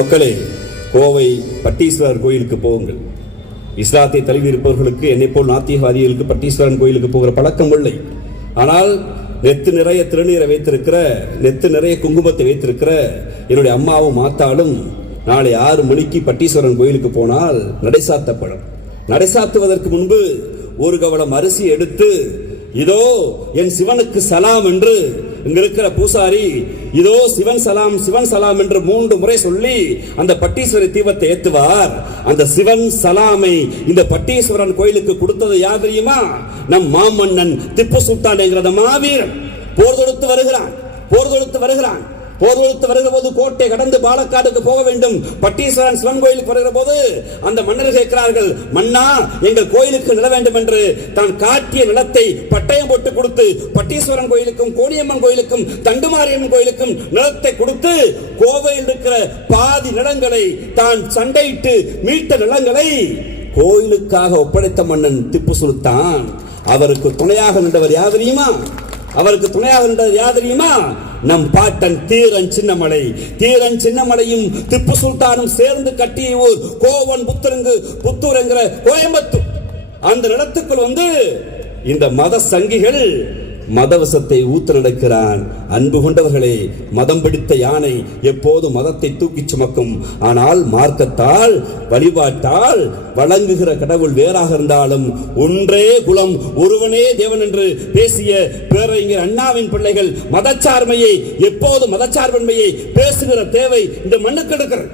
மக்களே, கோவை பட்டீஸ்வரர் கோயிலுக்கு போகுங்கள். இஸ்லாத்தை தழுவி இருப்பவர்களுக்கு, என்னை போல் நாத்திகவாதிகளுக்கு பட்டீஸ்வரன் கோயிலுக்கு போகிற பழக்கம் இல்லை. ஆனால் நெத்து நிறைய திருநீரை வைத்திருக்கிற, நெத்து நிறைய குங்குமத்தை வைத்திருக்கிற என்னுடைய அம்மாவும் மாத்தாலும் நாளை 6 மணிக்கு பட்டீஸ்வரன் கோயிலுக்கு போனால் நடைசாத்தப்படும். நடைசாத்துவதற்கு முன்பு ஒரு கவளம் அரிசி எடுத்து, இதோ என் சிவனுக்கு சலாம் என்று இங்க இருக்கிற பூசாரி, இதோ சிவன் சலாம் சிவன் சலாம் என்று 3 முறை சொல்லி அந்த பட்டீஸ்வரர் தீபத்தை ஏத்துவார். அந்த சிவன் சலாமை இந்த பட்டீஸ்வரன் கோயிலுக்கு கொடுத்தது யார் தெரியுமா? நம் மாமன்னன் திப்பு சுல்தான் என்கிற மாவீரன். போர் தொடுத்து வருகிறான். போர் தொடுத்து வருகிற போது கோட்டை கடந்து பாலக்காடுக்கு போக வேண்டும். பட்டீஸ்வரன் சிவன் கோயிலுக்கு வருகிற போது அந்த மன்னர்கள் கேட்கிறார்கள், மன்னா எங்கள் கோயிலுக்கு நில வேண்டும் என்று தான் காட்டிய நிலத்தை பட்டயம் போட்டு கொடுத்து, பட்டீஸ்வரன் கோயிலுக்கும் கோணியம்மன் கோயிலுக்கும் தண்டுமாரியம்மன் கோயிலுக்கும் நிலத்தை கொடுத்து, கோவையில் இருக்கிற பாதி நிலங்களை தான் சண்டையிட்டு மீட்ட நிலங்களை கோயிலுக்காக ஒப்படைத்த மன்னன் திப்பு சுல்தான். அவருக்கு துணையாக நின்றவர் யார் தெரியுமா? நம் பாட்டன் தீரன் சின்னமலையும் திப்பு சுல்தானும் சேர்ந்து கட்டிய ஊர் கோவன் புத்தூர் என்கிற கோயம்புத்தூர். அந்த நிலத்துக்குள் இந்த மத சங்கிகள் மதவசத்தை ஊத்து நடக்கிறான். அன்பு கொண்டவர்களே, மதம் பிடித்த யானை எப்போது மதத்தை தூக்கி சுமக்கும். ஆனால் மார்க்கத்தால், வழிபாட்டால் வழங்குகிற கடவுள் வேறாக இருந்தாலும் ஒன்றே குலம் ஒருவனே தேவன் என்று பேசிய பேரறிஞர் அண்ணாவின் பிள்ளைகள் மதச்சார்மையை, எப்போது மதச்சார்பன்மையை பேசுகிற தேவை இந்த மண்ணுக்கு இருக்கிறது.